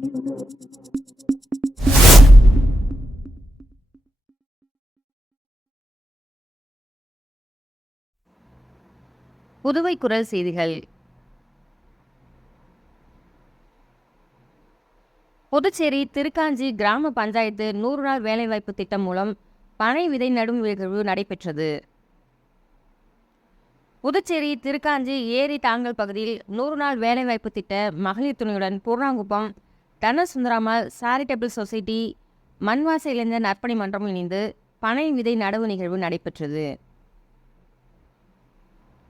புதுவை குரல் செய்திகள். புதுச்சேரி திருக்காஞ்சி கிராம பஞ்சாயத்து 100 நாள் வேலைவாய்ப்பு திட்டம் மூலம் பனை விதை நடும் நிகழ்வு நடைபெற்றது. புதுச்சேரி திருக்காஞ்சி ஏரி தாங்கல் பகுதியில் 100 நாள் வேலைவாய்ப்பு திட்ட மகளிர் துணையுடன் பூர்ணாங்குப்பம் தனசுந்தராமல் சாரிட்டபிள் சொசைட்டி மண்வாச இளைஞர் நற்பணி மன்றம் இணைந்து பனை விதை நடவு நிகழ்வு நடைபெற்றது.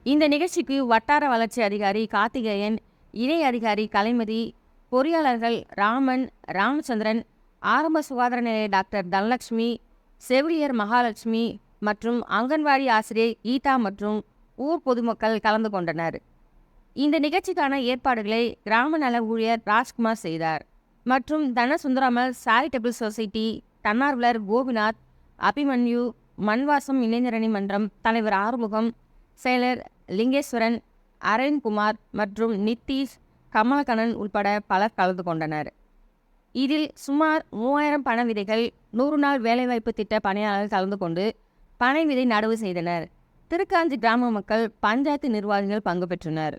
இந்த நிகழ்ச்சிக்கு வட்டார வளர்ச்சி அதிகாரி கார்த்திகேயன், இணை அதிகாரி கலைமதி, பொறியாளர்கள் ராமன், ராமச்சந்திரன், ஆரம்ப சுகாதார நிலைய டாக்டர் தனலட்சுமி, செவிலியர் மகாலட்சுமி மற்றும் அங்கன்வாடி ஆசிரியர் கீதா மற்றும் ஊர் பொதுமக்கள் கலந்து கொண்டனர். இந்த நிகழ்ச்சிக்கான ஏற்பாடுகளை கிராம நல ஊழியர் ராஜ்குமார் செய்தார் மற்றும் தனசுந்தராமல் சாரிட்டபிள் சொசைட்டி தன்னார்வலர் கோபிநாத், அபிமன்யு, மண்வாசம் இளைஞரணி மன்றம் தலைவர் ஆறுமுகம், செயலர் லிங்கேஸ்வரன், அரவிந்த்குமார் மற்றும் நித்தீஷ், கமலக்கண்ணன் உட்பட பலர் கலந்து கொண்டனர். இதில் சுமார் 3000 பனை விதைகள் 100 நாள் வேலைவாய்ப்பு திட்ட பணியாளர்கள் கலந்து கொண்டு பனை விதை நடவு செய்தனர். திருக்காஞ்சி கிராம மக்கள், பஞ்சாயத்து நிர்வாகிகள் பங்கு பெற்றனர்.